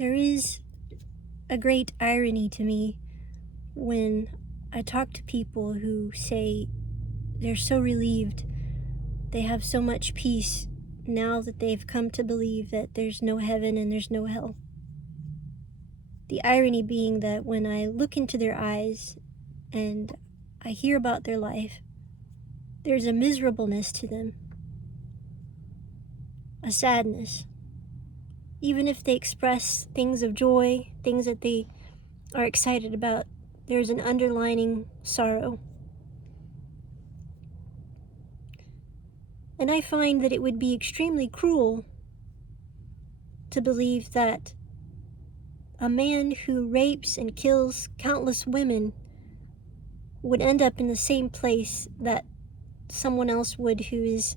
There is a great irony to me when I talk to people who say they're so relieved, they have so much peace now that they've come to believe that there's no heaven and there's no hell. The irony being that when I look into their eyes and I hear about their life, there's a miserableness to them, a sadness. Even if they express things of joy, things that they are excited about, there's an underlining sorrow. And I find that it would be extremely cruel to believe that a man who rapes and kills countless women would end up in the same place that someone else would who is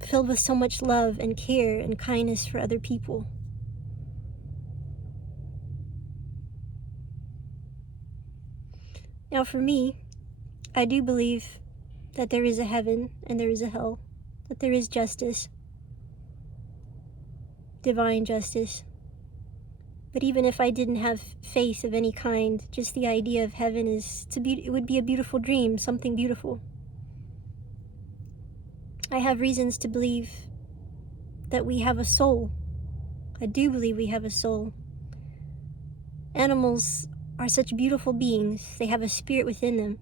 filled with so much love and care and kindness for other people. Now for me, I do believe that there is a heaven and there is a hell, that there is justice, divine justice. But even if I didn't have faith of any kind, just the idea of heaven it would be a beautiful dream, something beautiful. I have reasons to believe that we have a soul. I do believe we have a soul. Animals are such beautiful beings. They have a spirit within them.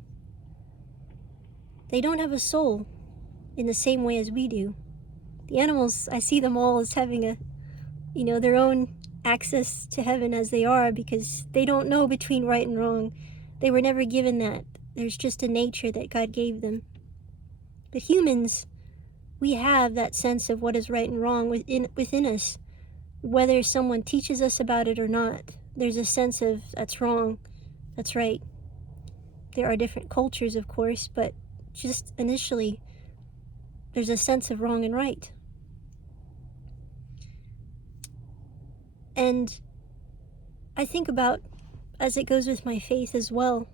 They don't have a soul in the same way as we do. The animals, I see them all as having their own access to heaven as they are, because they don't know between right and wrong. They were never given that. There's just a nature that God gave them. But humans, we have that sense of what is right and wrong within us. Whether someone teaches us about it or not, there's a sense of that's wrong, that's right. There are different cultures, of course, but just initially, there's a sense of wrong and right. And I think about, as it goes with my faith as well,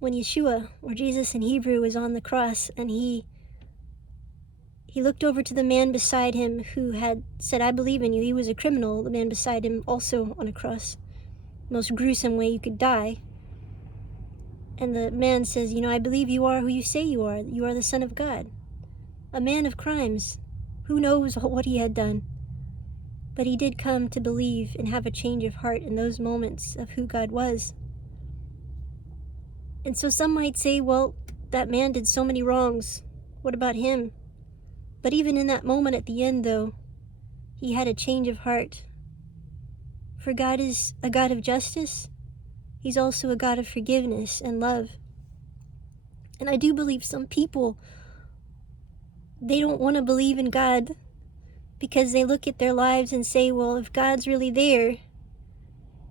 when Yeshua, or Jesus in Hebrew, was on the cross and he looked over to the man beside him who had said, "I believe in you." He was a criminal, the man beside him also on a cross. Most gruesome way you could die. And the man says, "I believe you are who you say you are. You are the Son of God." A man of crimes. Who knows what he had done? But he did come to believe and have a change of heart in those moments of who God was. And so some might say, well, that man did so many wrongs. What about him? But even in that moment at the end, though, he had a change of heart. For God is a God of justice. He's also a God of forgiveness and love. And I do believe some people, they don't want to believe in God because they look at their lives and say, well, if God's really there,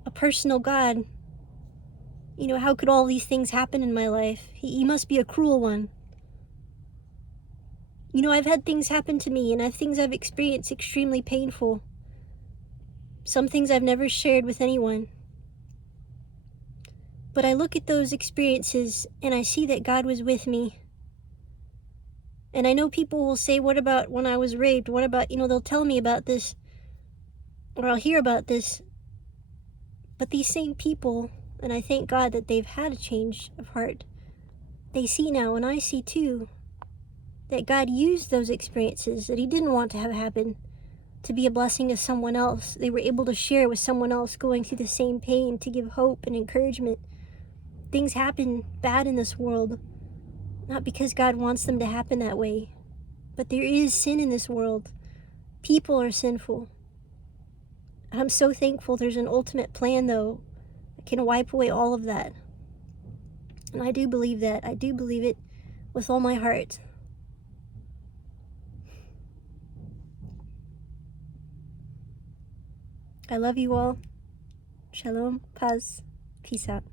a personal God, how could all these things happen in my life? He must be a cruel one. I've had things happen to me, and things I've experienced extremely painful. Some things I've never shared with anyone. But I look at those experiences, and I see that God was with me. And I know people will say, what about when I was raped? What about, they'll tell me about this, or I'll hear about this. But these same people, and I thank God that they've had a change of heart, they see now, and I see too, that God used those experiences that he didn't want to have happen to be a blessing to someone else. They were able to share with someone else going through the same pain, to give hope and encouragement. Things happen bad in this world, not because God wants them to happen that way, but there is sin in this world. People are sinful. I'm so thankful there's an ultimate plan, though, that can wipe away all of that. And I do believe that. I do believe it with all my heart. I love you all. Shalom, paz, peace out.